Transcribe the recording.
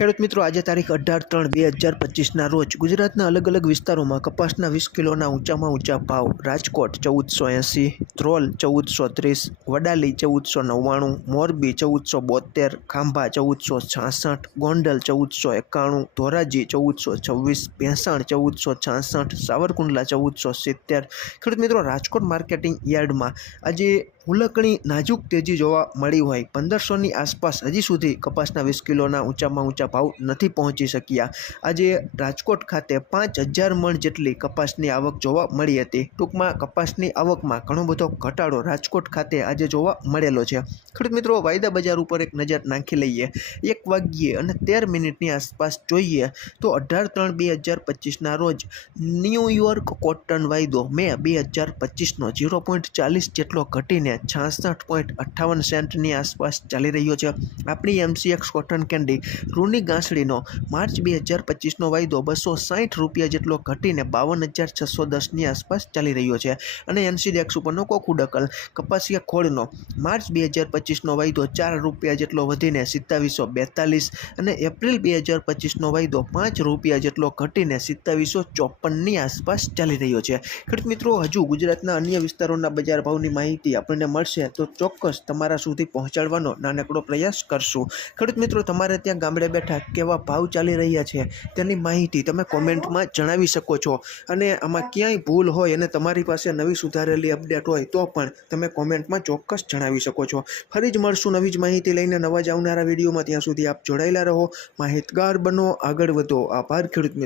ખેડૂત મિત્રો, આજે તારીખ અઢાર ત્રણ બે હજાર પચીસના રોજ ગુજરાતના અલગ અલગ વિસ્તારોમાં કપાસના વીસ કિલોના ઊંચામાં ઊંચા ભાવ. રાજકોટ ચૌદસો એંસી, ધ્રોલ ચૌદસો ત્રીસ, વડાલી ચૌદસો નવ્વાણું, મોરબી ચૌદસો બોતેર ખાંભા ચૌદસો છાસઠ, ગોંડલ ચૌદસો એકાણું, ધોરાજી ચૌદસો છવ્વીસ, ભેંસણ ચૌદસો છાસઠ, સાવરકુંડલા ચૌદસો સિત્તેર. ખેડૂત મિત્રો, રાજકોટ માર્કેટિંગ યાર્ડમાં આજે હુલકણી નાજુક તેજી જોવા મળી હોય. પંદરસોની આસપાસ હજી સુધી કપાસના વીસ કિલોના ઊંચામાં ઊંચા ભાવ નથી પહોંચી શક્યા. આજે રાજકોટ ખાતે પાંચ હજાર મણ જેટલી કપાસની આવક જોવા મળી હતી. ટૂંકમાં કપાસની આવકમાં ઘણો બધો ઘટાડો રાજકોટ ખાતે આજે જોવા મળેલો છે. ખેડૂત મિત્રો, વાયદા બજાર ઉપર એક નજર નાખી લઈએ. એક વાગ્યે અને તેર મિનિટની આસપાસ જોઈએ તો અઢાર ત્રણ બે હજાર પચીસના રોજ ન્યૂયોર્ક કોટન વાયદો મે બે હજાર પચીસનો ઝીરો પોઈન્ટ ચાલીસ જેટલો ઘટીને છાસઠ પોઈન્ટ અઠ્ઠાવન સેન્ટની આસપાસ ચાલી રહ્યો છે. આપણી એમસીએક્સ કોટન કેન્ડી રૂની ગાંસડીનો. માર્ચ બે હજાર પચીસનો વાયદો બસો સાઠ રૂપિયા જેટલો ઘટીને બાવન હજાર છસો દસની આસપાસ ચાલી રહ્યો છે અને એનસીડેક્સ ઉપરનો કોકુડકલ કપાસિયા ખોળનો. માર્ચ બે હજાર પચીસનો વાયદો ચાર રૂપિયા જેટલો વધીને સિત્તાવીસો બેતાલીસ અને એપ્રિલ બે હજાર પચીસનો વાયદો પાંચ રૂપિયા જેટલો ઘટીને સિત્તાવીસો ચોપનની આસપાસ ચાલી રહ્યો છે. ખેડૂત મિત્રો, હજુ ગુજરાતના અન્ય વિસ્તારોના બજાર ભાવની માહિતી આપણને મળશે તો ચોક્કસ તમારા સુધી પહોંચાડવાનો નાનકડો પ્રયાસ કરશું. ખેડૂત મિત્રો, તમારે ત્યાં ગામડે બેઠા કેવા ભાવ ચાલી રહ્યા છે તેની માહિતી તમે કોમેન્ટમાં જણાવી શકો છો. અને આમાં ક્યાંય ભૂલ હોય અને તમારી પાસે નવી સુધારેલી અપડેટ હોય તો પણ તમે કોમેન્ટમાં ચોક્કસ જણાવી શકો છો. ફરી જ મળશું નવી જ માહિતી લઈને નવા જ આવનારા વિડીયોમાં. ત્યાં સુધી આપ જોડાયેલા રહો. માહિતગાર બનો, આગળ વધો. આભાર ખેડૂત